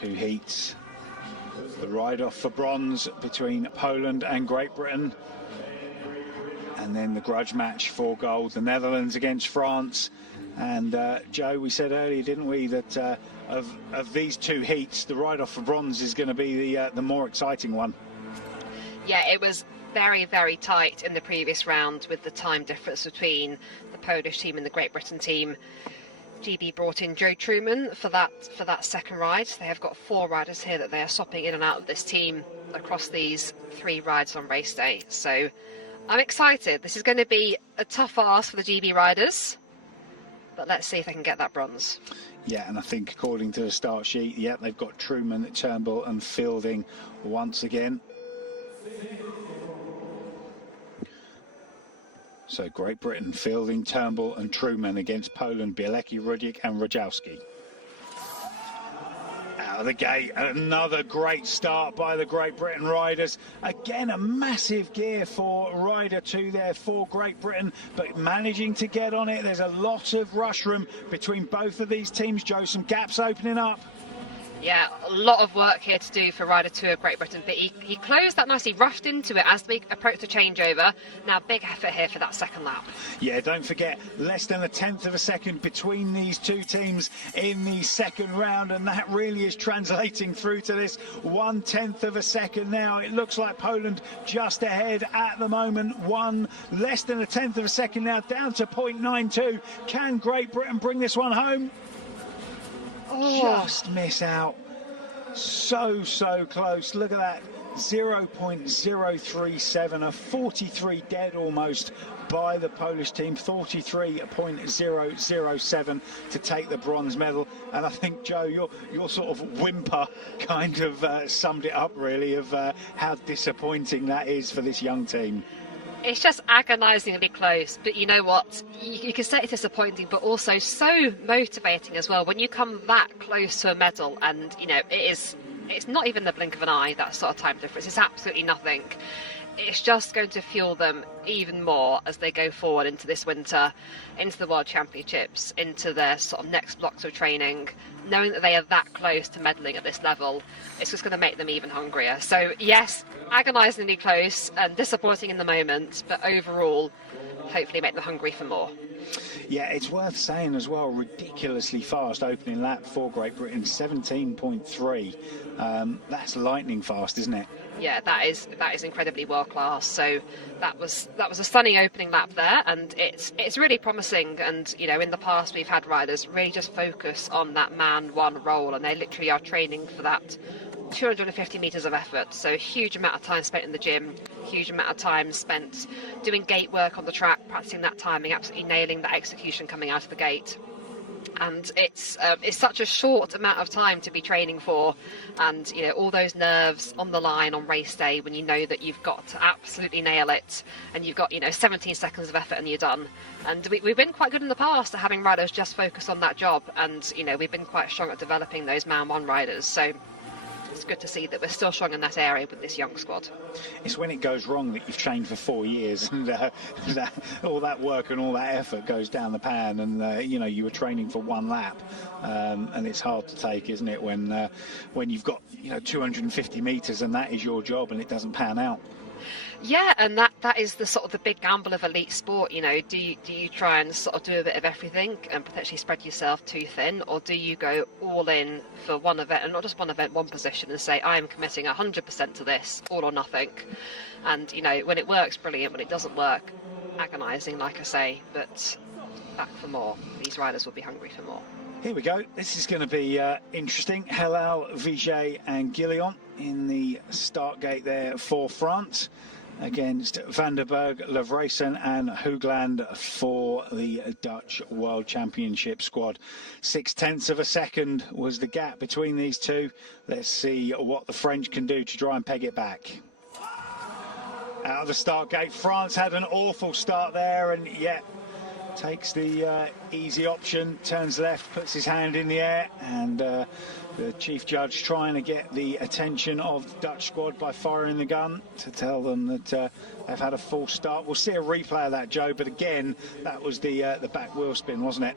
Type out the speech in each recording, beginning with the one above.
2 heats. The ride-off for bronze between Poland and Great Britain. And then the grudge match for gold, the Netherlands against France. And Joe, we said earlier, didn't we, that of these 2 heats, the ride-off for bronze is going to be the more exciting one. Yeah, it was very, very tight in the previous round with the time difference between the Polish team and the Great Britain team. GB brought in Joe Truman for that second ride. They have got 4 riders here that they are swapping in and out of this team across these 3 rides on race day. So I'm excited. This is going to be a tough ask for the GB riders, but let's see if they can get that bronze. Yeah, and I think according to the start sheet, yeah, they've got Truman, Turnbull and Fielding once again. So Great Britain, Fielding, Turnbull and Truman against Poland, Bielecki, Rudik and Rodzowski. Out of the gate, another great start by the Great Britain riders. Again, a massive gear for rider 2 there for Great Britain, but managing to get on it. There's a lot of rush room between both of these teams, Joe. Some gaps opening up. Yeah, a lot of work here to do for rider 2 of Great Britain, but he closed that nicely, rushed into it as we approach the changeover. Now, big effort here for that second lap. Yeah, don't forget, less than 1/10 of a second between these 2 teams in the second round, and that really is translating through to this 1/10 of a second now. It looks like Poland just ahead at the moment, less than 1/10 of a second now, down to 0.92. Can Great Britain bring this one home? Just miss out. So close. Look at that. 0.037, a 43 dead almost by the Polish team. 43.007 to take the bronze medal. And I think, Joe, your sort of whimper kind of summed it up, really, of how disappointing that is for this young team. It's just agonisingly close, but you know what? You can say it's disappointing, but also so motivating as well when you come that close to a medal, and you know it's not even the blink of an eye, that sort of time difference. It's absolutely nothing. It's just going to fuel them even more as they go forward into this winter, into the World Championships, into their sort of next blocks of training. Knowing that they are that close to medaling at this level, it's just going to make them even hungrier. So yes, agonisingly close and disappointing in the moment, but overall, hopefully make them hungry for more. Yeah, it's worth saying as well, ridiculously fast opening lap for Great Britain, 17.3. That's lightning fast, isn't it? Yeah, that is incredibly world class. So that was a stunning opening lap there, and it's really promising. And you know, in the past we've had riders really just focus on that man one role, and they literally are training for that 250 metres of effort. So a huge amount of time spent in the gym, huge amount of time spent doing gate work on the track, practicing that timing, absolutely nailing that execution coming out of the gate. And it's such a short amount of time to be training for, and you know, all those nerves on the line on race day when you know that you've got to absolutely nail it, and you've got 17 seconds of effort and you're done. And we've been quite good in the past at having riders just focus on that job, and we've been quite strong at developing those man one riders. So it's good to see that we're still strong in that area with this young squad. It's when it goes wrong that you've trained for 4 years and all that work and all that effort goes down the pan, and you were training for 1 lap, and it's hard to take, isn't it, when you've got 250 metres and that is your job and it doesn't pan out. Yeah, and that is the sort of the big gamble of elite sport. Do you try and sort of do a bit of everything and potentially spread yourself too thin, or do you go all in for one event, and not just one event, one position, and say I am committing 100% to this, all or nothing? And when it works, brilliant. When it doesn't work, agonising, like I say. But back for more. These riders will be hungry for more. Here we go. This is going to be interesting. Helal, Vigier and Guillaume in the start gate there for France, against Vanderberg, Levresen and Hoogland for the Dutch World Championship squad. 0.6 of a second was the gap between these two. Let's see what the French can do to try and peg it back. Out of the start gate, France had an awful start there, and yet takes the easy option, turns left, puts his hand in the air, and the chief judge trying to get the attention of the Dutch squad by firing the gun to tell them that they've had a false start. We'll see a replay of that, Joe, but again, that was the back wheel spin, wasn't it?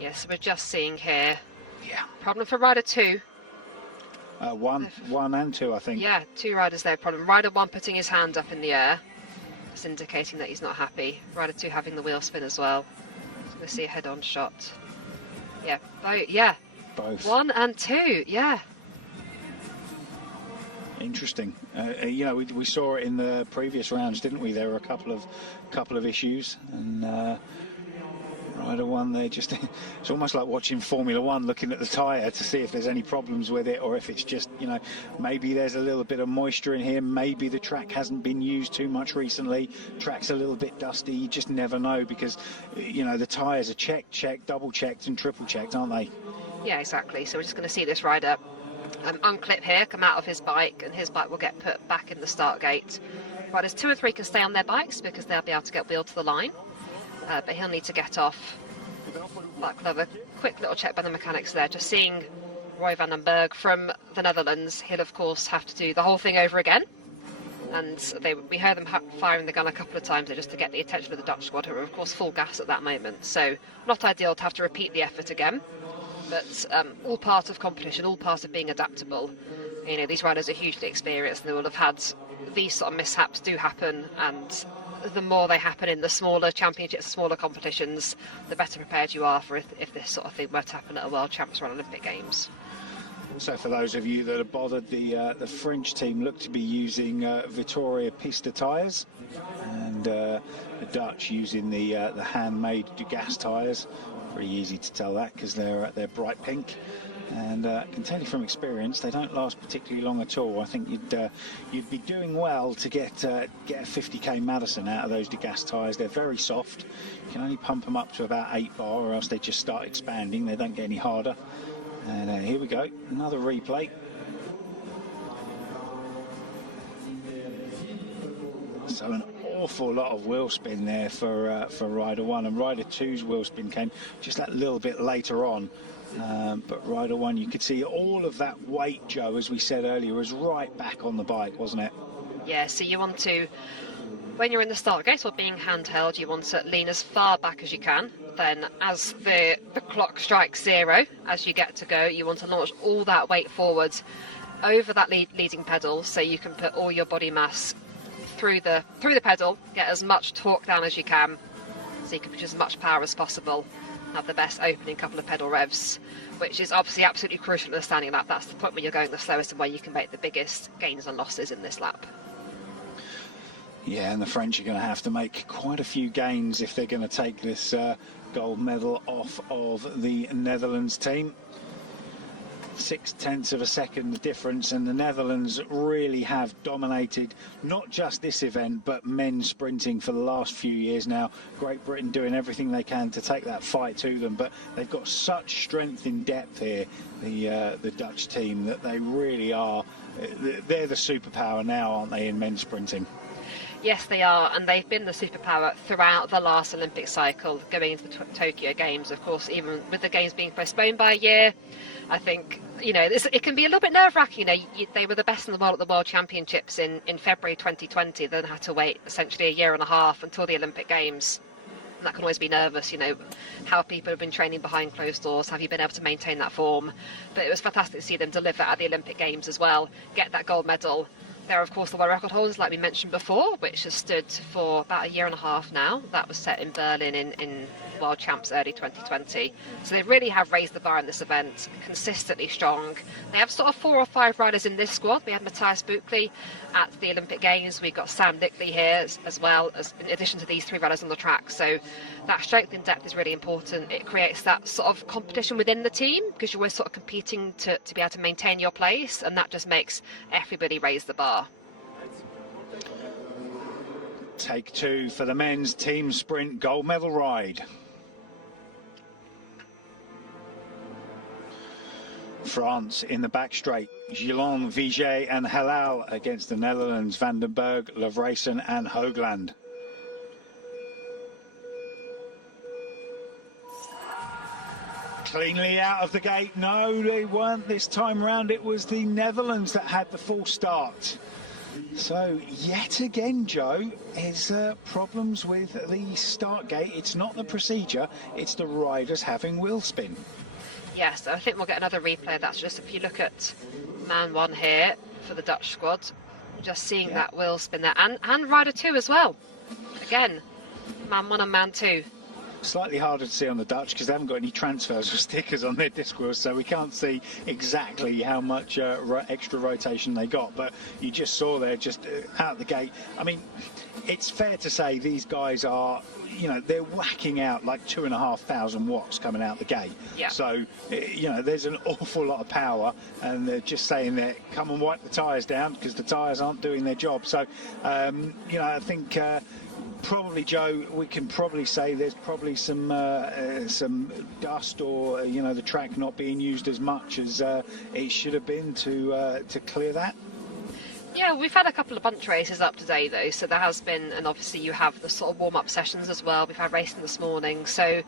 Yes, we're just seeing here. Yeah. Problem for rider 2. One and two, I think. Yeah, 2 riders there. Problem. Rider 1 putting his hand up in the air. It's indicating that he's not happy. Rider 2 having the wheel spin as well. So we'll see a head-on shot. Yeah, Both. 1 and 2, yeah. Interesting. You know, we saw it in the previous rounds, didn't we? There were a couple of issues, and Rider 1 there just it's almost like watching Formula 1, looking at the tyre to see if there's any problems with it, or if it's just, you know, maybe there's a little bit of moisture in here, maybe the track hasn't been used too much recently, track's a little bit dusty. You just never know, because, you know, the tyres are checked, double checked and triple checked, aren't they? Yeah, exactly. So we're just going to see this rider unclip here, come out of his bike, and his bike will get put back in the start gate. Riders 2 and 3 can stay on their bikes because they'll be able to get wheeled to the line, but he'll need to get off. But we'll have a quick little check by the mechanics there. Just seeing Roy van den Berg from the Netherlands, he'll of course have to do the whole thing over again. And we heard them firing the gun a couple of times there just to get the attention of the Dutch squad, who are of course full gas at that moment. So not ideal to have to repeat the effort again. But all part of competition, all part of being adaptable. You know, these riders are hugely experienced, and they will have had these sort of mishaps do happen, and the more they happen in the smaller championships, smaller competitions, the better prepared you are for if this sort of thing were to happen at a World Champs or an Olympic Games. So for those of you that are bothered, the French team look to be using Vittoria Pista tyres, and the Dutch using the handmade Dugas tyres. Pretty easy to tell that because they're bright pink, and I can tell you from experience they don't last particularly long at all. I think you'd be doing well to get a 50k Madison out of those Dugas tyres. They're very soft. You can only pump them up to about 8 bar, or else they just start expanding. They don't get any harder. And here we go, another replay. So an awful lot of wheel spin there for Rider 1, and Rider 2's wheel spin came just that little bit later on. But Rider 1, you could see all of that weight, Joe, as we said earlier, was right back on the bike, wasn't it? Yeah, so you want to, when you're in the start gate or being handheld, you want to lean as far back as you can. Then as the clock strikes 0, as you get to go, you want to launch all that weight forward over that leading pedal, so you can put all your body mass through the pedal, get as much torque down as you can, so you can push as much power as possible, and have the best opening couple of pedal revs, which is obviously absolutely crucial in the standing lap. That's the point where you're going the slowest and where you can make the biggest gains and losses in this lap. Yeah, and the French are going to have to make quite a few gains if they're going to take this gold medal off of the Netherlands team. 0.6 of a second difference, and the Netherlands really have dominated not just this event but men's sprinting for the last few years now. Great Britain doing everything they can to take that fight to them, but they've got such strength in depth here, the Dutch team, that they really are, they're the superpower now, aren't they, in men's sprinting? Yes, they are, and they've been the superpower throughout the last Olympic cycle, going into the Tokyo Games. Of course, even with the Games being postponed by a year, I think, you know, it can be a little bit nerve-wracking. You know, they were the best in the world at the World Championships in February 2020, then had to wait essentially a year and a half until the Olympic Games. And that can always be nervous, you know, how people have been training behind closed doors, have you been able to maintain that form? But it was fantastic to see them deliver at the Olympic Games as well, get that gold medal. They're, of course, the world record holders, like we mentioned before, which has stood for about a year and a half now. That was set in Berlin in World Champs early 2020. So they really have raised the bar in this event, consistently strong. They have sort of 4 or 5 riders in this squad. We had Matthias Buckley at the Olympic Games. We've got Sam Lickley here as well, as in addition to these 3 riders on the track. So that strength in depth is really important. It creates that sort of competition within the team, because you're always sort of competing to be able to maintain your place, and that just makes everybody raise the bar. Take 2 for the men's team sprint gold medal ride. France in the back straight, Gillon, Viget and Halal against the Netherlands, Van den Berg, Levresen and Hoogland. Cleanly out of the gate. No, they weren't this time round. It was the Netherlands that had the full start. So yet again, Joe, is problems with the start gate. It's not the procedure, it's the riders having wheel spin. Yes, I think we'll get another replay of that. So just if you look at man 1 here for the Dutch squad, just seeing that wheel spin there, and rider 2 as well. Again, man 1 and man 2. Slightly harder to see on the Dutch because they haven't got any transfers or stickers on their disc wheels, so we can't see exactly how much extra rotation they got. But you just saw there, just out the gate. I mean, it's fair to say these guys are, you know, they're whacking out like 2,500 watts coming out the gate. Yeah. So, you know, there's an awful lot of power, and they're just saying that come and wipe the tyres down because the tyres aren't doing their job. So, you know, I think. Probably, Joe, we can probably say there's probably some dust, or you know, the track not being used as much as it should have been to clear that. Yeah, we've had a couple of bunch races up today though, so there has been, and obviously you have the sort of warm-up sessions as well. We've had racing this morning, so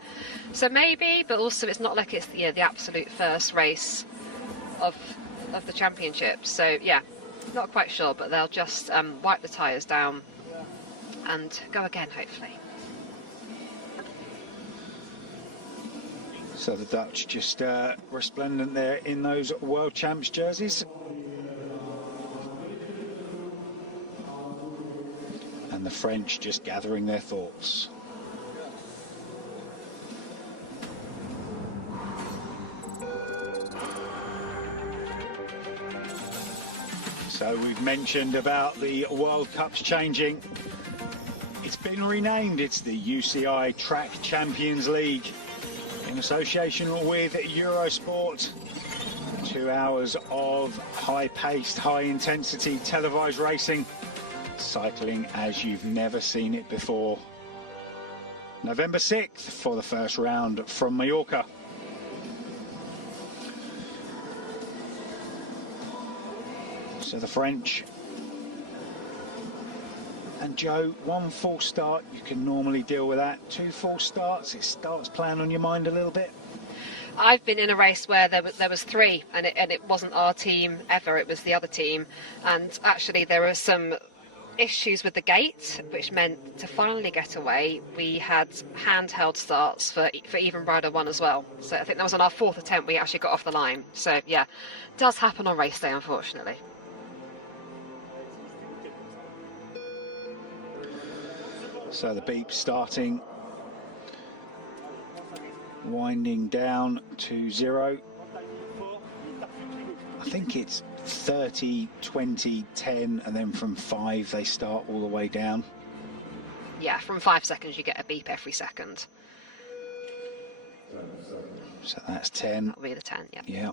maybe, but also it's not like it's the absolute first race of the championship. So yeah, not quite sure, but they'll just wipe the tyres down and go again, hopefully. So the Dutch just resplendent there in those World Champs jerseys. And the French just gathering their thoughts. So we've mentioned about the World Cups changing. It's been renamed. It's the UCI Track Champions League in association with Eurosport. 2 hours of high-paced, high-intensity televised racing. Cycling as you've never seen it before. November 6th for the first round from Mallorca. So the French. And Joe, 1 false start, you can normally deal with that. 2 false starts, it starts playing on your mind a little bit. I've been in a race where there was 3, and it wasn't our team ever, it was the other team. And actually there were some issues with the gate, which meant to finally get away, we had handheld starts for even rider 1 as well. So I think that was on our 4th attempt we actually got off the line. So yeah, it does happen on race day, unfortunately. So the beep starting, winding down to 0. I think it's 30, 20, 10, and then from 5 they start all the way down. Yeah, from 5 seconds you get a beep every second. So that's 10. That'll be the 10, yeah. Yeah.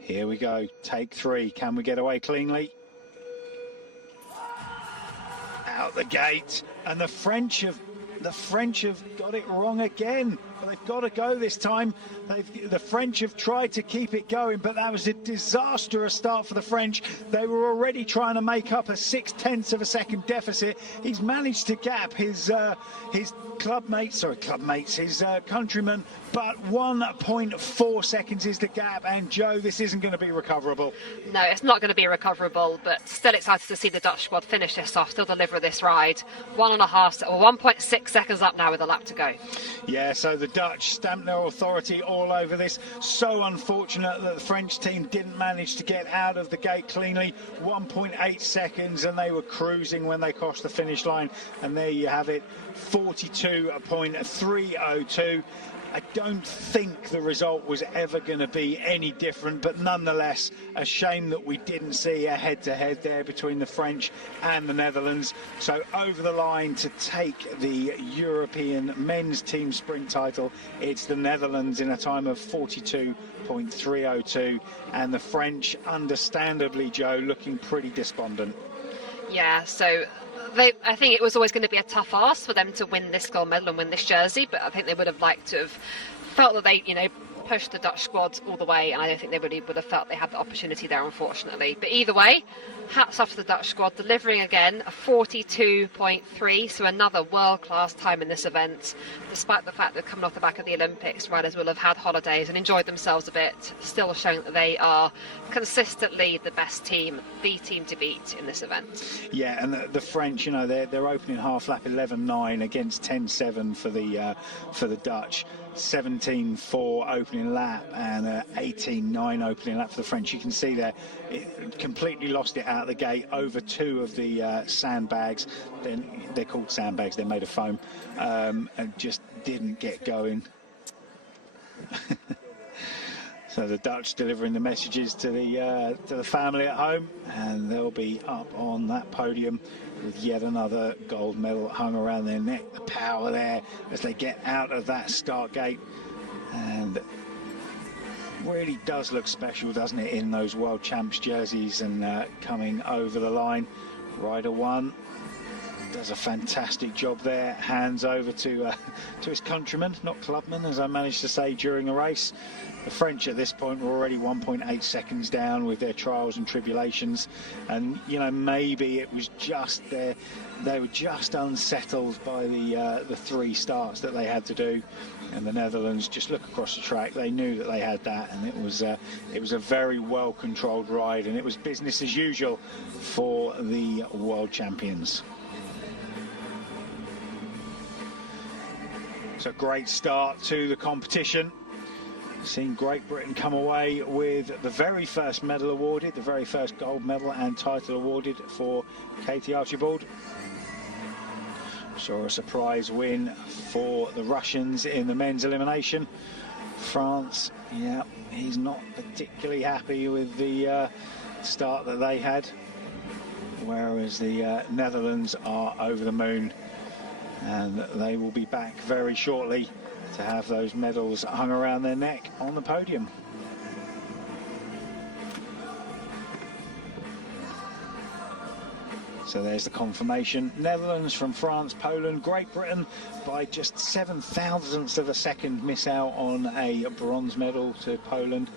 Here we go, take 3. Can we get away cleanly? Out the gate, and the French have got it wrong again. They've got to go this time. The French have tried to keep it going, but that was a disastrous start for the French. They were already trying to make up a 0.6 of a second deficit. He's managed to gap his countrymen, but 1.4 seconds is the gap. And Joe, this isn't going to be recoverable. No, it's not going to be recoverable, but still excited to see the Dutch squad finish this off, still deliver this ride. 1.6 seconds up now with a lap to go. Yeah, so the Dutch stamp their authority all over this. So unfortunate that the French team didn't manage to get out of the gate cleanly. 1.8 seconds, and they were cruising when they crossed the finish line. And there you have it, 42.302. I don't think the result was ever going to be any different, but nonetheless, a shame that we didn't see a head-to-head there between the French and the Netherlands. So over the line to take the European men's team sprint title, it's the Netherlands in a time of 42.302, and the French, understandably, Joe, looking pretty despondent. Yeah, so I think it was always going to be a tough ask for them to win this gold medal and win this jersey, but I think they would have liked to have felt that they, pushed the Dutch squad all the way, and I don't think they really would have felt they had the opportunity there, unfortunately. But either way, hats off to the Dutch squad, delivering again a 42.3, so another world-class time in this event. Despite the fact that coming off the back of the Olympics, riders will have had holidays and enjoyed themselves a bit, still showing that they are consistently the best team, the team to beat in this event. Yeah, and the French, they're opening half lap 11.9 against 10.7 for the Dutch. 17.4 opening lap and 18.9 opening lap for the French. You can see there, it completely lost it out of the gate over two of the sandbags. They're called sandbags, they're made of foam, and just didn't get going. So the Dutch delivering the messages to the family at home, and they'll be up on that podium with yet another gold medal hung around their neck. The power there as they get out of that start gate, and really does look special, doesn't it, in those World Champs jerseys, and coming over the line. Rider one does a fantastic job there, hands over to his countryman, not clubman, as I managed to say during the race. The French at this point were already 1.8 seconds down with their trials and tribulations, and you know, maybe it was just they were just unsettled by the three starts that they had to do, and the Netherlands just look across the track. They knew that they had that, and it was a very well controlled ride, and it was business as usual for the world champions. So great start to the competition. Seen Great Britain come away with the very first medal awarded, the very first gold medal and title awarded for Katie Archibald. Saw a surprise win for the Russians in the men's elimination. France, yeah, he's not particularly happy with the start that they had, whereas the Netherlands are over the moon, and they will be back very shortly to have those medals hung around their neck on the podium. So there's the confirmation. Netherlands from France, Poland, Great Britain by just 7 thousandths of a second miss out on a bronze medal to Poland.